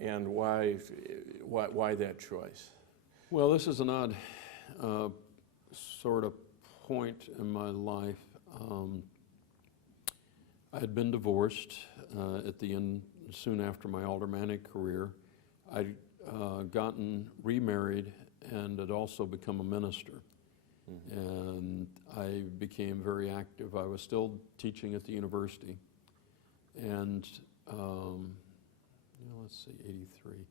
And why that choice? Well, this is an odd sort of point in my life. I had been divorced at the end, soon after my aldermanic career. I'd gotten remarried and had also become a minister. Mm-hmm. And I became very active. I was still teaching at the university. And, let's see, 83.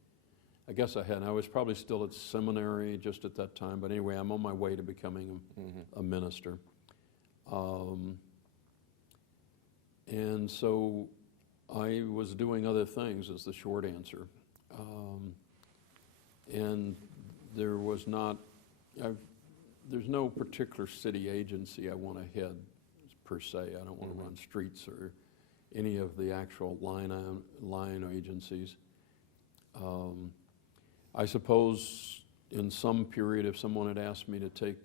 I guess I was probably still at seminary just at that time, but anyway, I'm on my way to becoming a minister. And so I was doing other things, is the short answer. And there was not, there's no particular city agency I want to head per se. I don't want to run streets or any of the actual line agencies. I suppose in some period, if someone had asked me to take,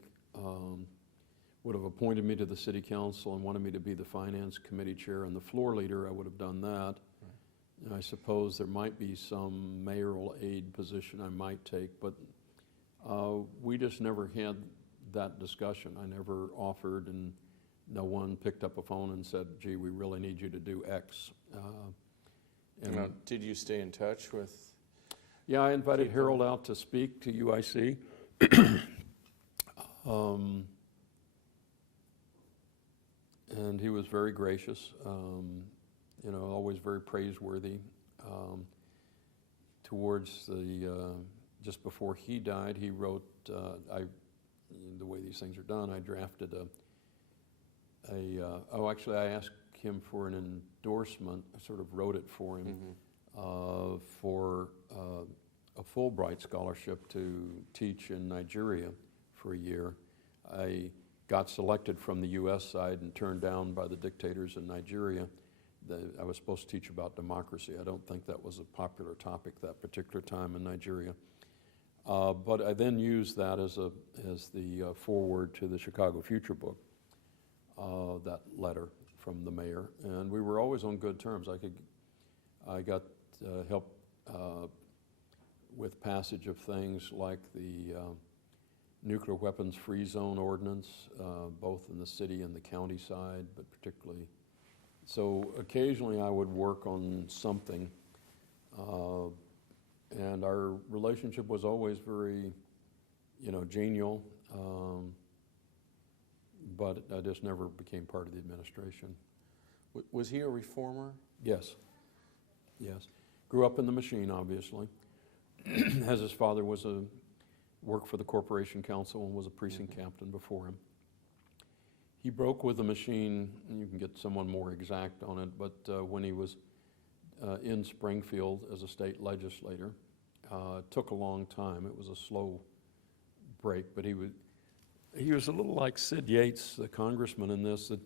would have appointed me to the city council and wanted me to be the finance committee chair and the floor leader, I would have done that. And I suppose there might be some mayoral aide position I might take, but we just never had that discussion. I never offered, and no one picked up a phone and said, gee, we really need you to do X. Now, did you stay in touch with? Yeah, I invited Harold out to speak to UIC. And he was very gracious, always very praiseworthy. Towards just before he died, he wrote, the way these things are done, I drafted actually I asked him for an endorsement. I sort of wrote it for him for a Fulbright scholarship to teach in Nigeria for a year. I got selected from the U.S. side and turned down by the dictators in Nigeria. I was supposed to teach about democracy. I don't think that was a popular topic that particular time in Nigeria. But I then used that as the foreword to the Chicago Future book, that letter from the mayor, and we were always on good terms. I got help with passage of things like the nuclear weapons free zone ordinance, both in the city and the county side, but particularly. So occasionally I would work on something, and our relationship was always very, genial, but I just never became part of the administration. Was he a reformer? Yes. Grew up in the machine, obviously, as his father worked for the Corporation Council and was a precinct captain before him. He broke with the machine, and you can get someone more exact on it, but when he was in Springfield as a state legislator, it took a long time. It was a slow break, but he was a little like Sid Yates, the congressman, in this, that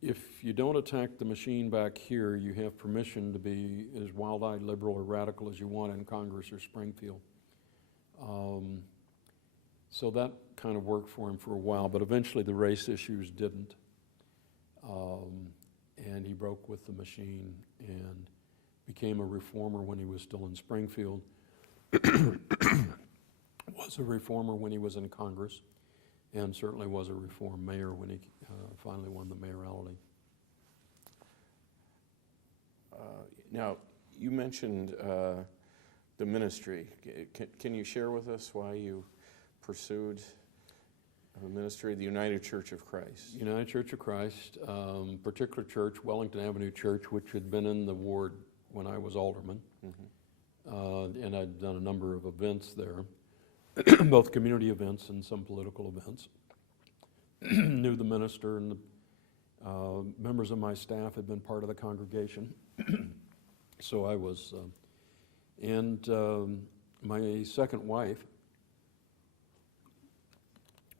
if you don't attack the machine back here, you have permission to be as wild-eyed liberal or radical as you want in Congress or Springfield. So that kind of worked for him for a while, but eventually the race issues didn't. And he broke with the machine and became a reformer when he was still in Springfield. Was a reformer when he was in Congress, and certainly was a reform mayor when he finally won the mayoralty. Now, you mentioned the ministry. Can you share with us why you pursued the ministry of the United Church of Christ? United Church of Christ, particular church, Wellington Avenue Church, which had been in the ward when I was alderman. And I'd done a number of events there, both community events and some political events. Knew the minister, and the members of my staff had been part of the congregation. So I was, my second wife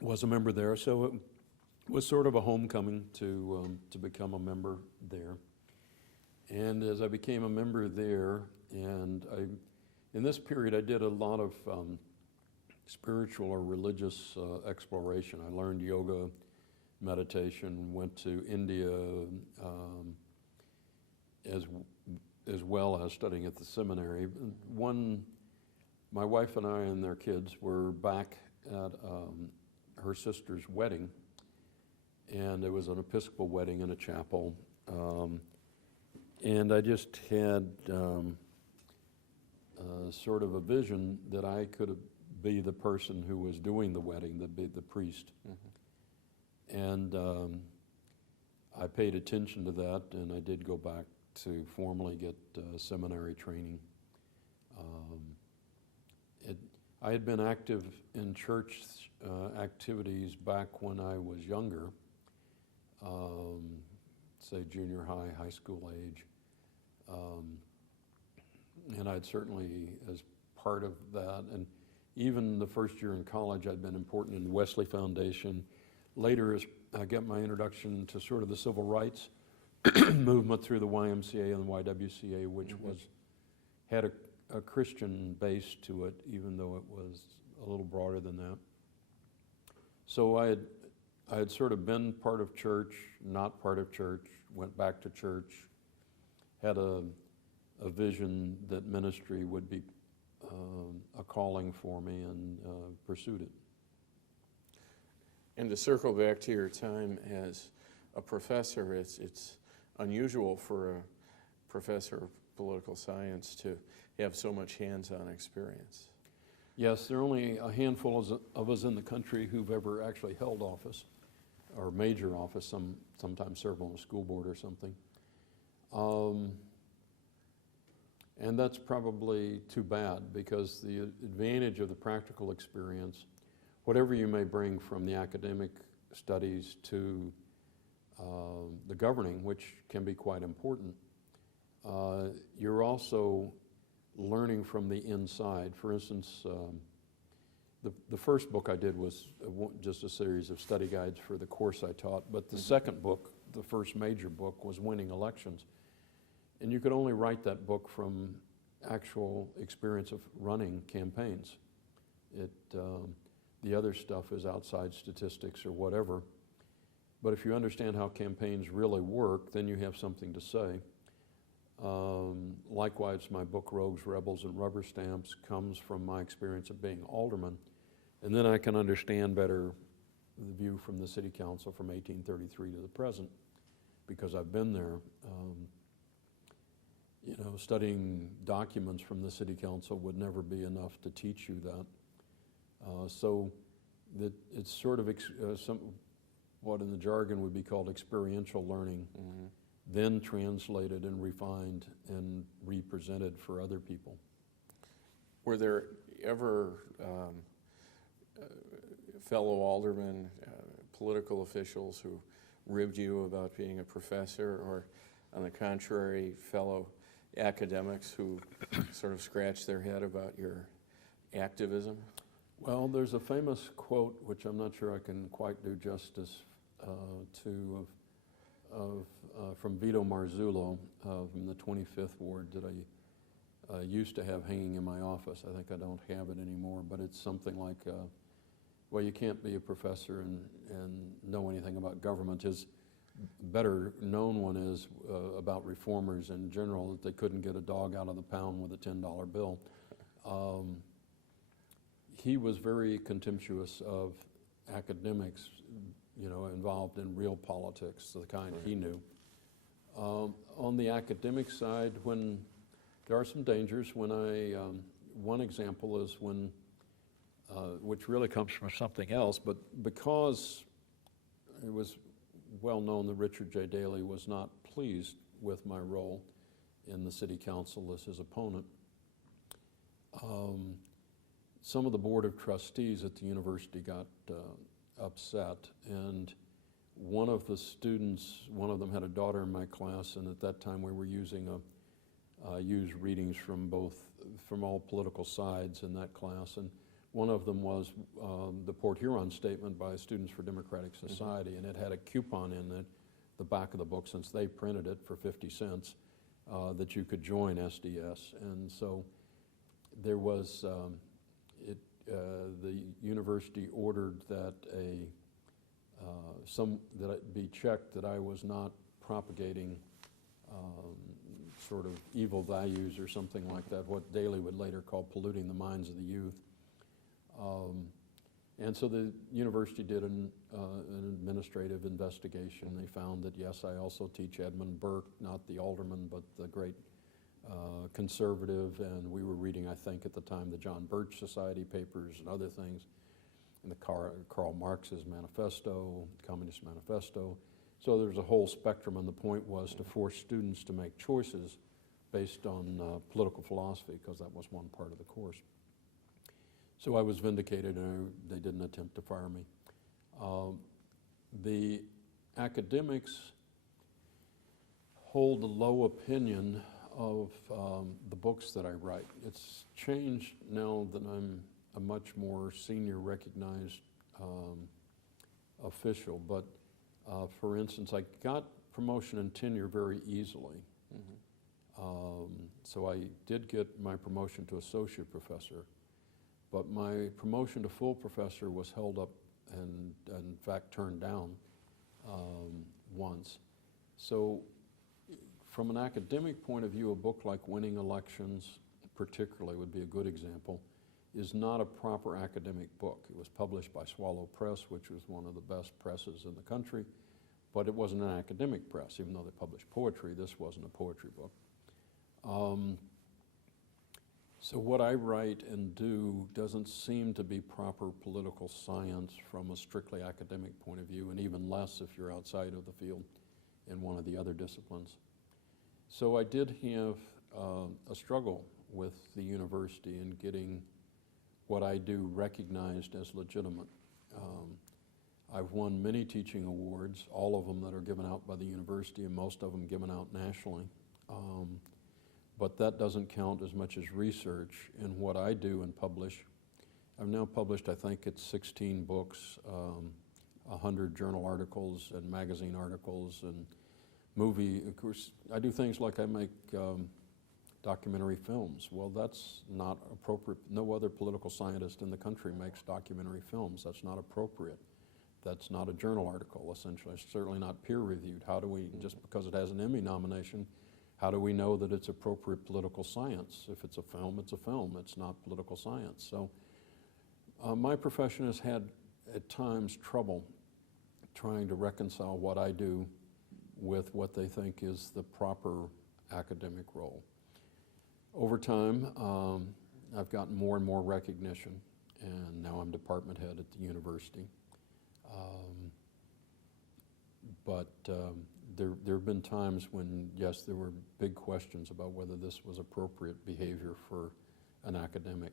was a member there, so it was sort of a homecoming to become a member there. And as I became a member there, and in this period I did a lot of spiritual or religious exploration. I learned yoga, meditation, went to India as well as studying at the seminary. My wife and I and their kids were back at her sister's wedding, and it was an Episcopal wedding in a chapel. And I just had sort of a vision that I could be the person who was doing the wedding, the priest. Mm-hmm. And I paid attention to that, and I did go back to formally get seminary training. I had been active in church activities back when I was younger, say junior high school age. And I'd certainly, as part of that, and even the first year in college, I'd been important in the Wesley Foundation. Later, as I got my introduction to sort of the civil rights movement through the YMCA and the YWCA, which had a Christian base to it, even though it was a little broader than that. So I had sort of been part of church, not part of church, went back to church, had a vision that ministry would be a calling for me, and pursued it. And to circle back to your time as a professor, it's unusual for a professor of political science to have so much hands-on experience. Yes, there are only a handful of us in the country who've ever actually held office, or major office, sometimes served on a school board or something. And that's probably too bad, because the advantage of the practical experience, whatever you may bring from the academic studies to the governing, which can be quite important, you're also learning from the inside. For instance, the first book I did was just a series of study guides for the course I taught, but the second book, the first major book, was Winning Elections. And you could only write that book from actual experience of running campaigns. The other stuff is outside statistics or whatever. But if you understand how campaigns really work, then you have something to say. Likewise, my book, Rogues, Rebels, and Rubber Stamps, comes from my experience of being alderman. And then I can understand better the view from the city council from 1833 to the present, because I've been there. Studying documents from the city council would never be enough to teach you that. So that it's sort of what in the jargon would be called experiential learning, then translated and refined and represented for other people. Were there ever fellow aldermen, political officials who ribbed you about being a professor, or on the contrary, fellow academics who sort of scratched their head about your activism? Well, there's a famous quote, which I'm not sure I can quite do justice to, from Vito Marzullo from the 25th Ward, that I used to have hanging in my office. I think I don't have it anymore, but it's something like, well, you can't be a professor and know anything about government. His better known one is about reformers in general, that they couldn't get a dog out of the pound with a $10 bill. He was very contemptuous of academics, involved in real politics, the kind he knew. On the academic side, when there are some dangers, one example is when, which really comes from something else, but because it was well known that Richard J. Daley was not pleased with my role in the city council as his opponent, some of the board of trustees at the university got upset, and one of the students, one of them had a daughter in my class, and at that time we were using used readings from all political sides in that class, and one of them was the Port Huron statement by Students for Democratic Society, and it had a coupon in it, the back of the book, since they printed it for 50 cents, that you could join SDS. And so there was, the university ordered that that it be checked that I was not propagating sort of evil values or something like that, what Daley would later call polluting the minds of the youth. And so the university did an administrative investigation. They found that, yes, I also teach Edmund Burke, not the alderman, but the great conservative, and we were reading, I think, at the time, the John Birch Society papers and other things, and the Karl Marx's manifesto, Communist Manifesto. So there's a whole spectrum, and the point was to force students to make choices based on political philosophy, because that was one part of the course. So I was vindicated, and they didn't attempt to fire me. The academics hold a low opinion of the books that I write. It's changed now that I'm a much more senior recognized official, but for instance, I got promotion and tenure very easily. So I did get my promotion to associate professor, but my promotion to full professor was held up and in fact turned down once. So from an academic point of view, a book like Winning Elections particularly would be a good example, is not a proper academic book. It was published by Swallow Press, which was one of the best presses in the country, but it wasn't an academic press. Even though they published poetry, this wasn't a poetry book. So what I write and do doesn't seem to be proper political science from a strictly academic point of view, and even less if you're outside of the field in one of the other disciplines. So I did have a struggle with the university in getting what I do recognized as legitimate. I've won many teaching awards, all of them that are given out by the university, and most of them given out nationally. But that doesn't count as much as research in what I do and publish. I've now published, I think it's 16 books, 100 journal articles and magazine articles and movie. Of course, I do things like I make documentary films. Well, that's not appropriate. No other political scientist in the country makes documentary films. That's not appropriate. That's not a journal article, essentially. It's certainly not peer-reviewed. How do we, just because it has an Emmy nomination, how do we know that it's appropriate political science? If it's a film, it's a film. It's not political science. So my profession has had, at times, trouble trying to reconcile what I do with what they think is the proper academic role. Over time, I've gotten more and more recognition, and now I'm department head at the university. But there have been times when, yes, there were big questions about whether this was appropriate behavior for an academic.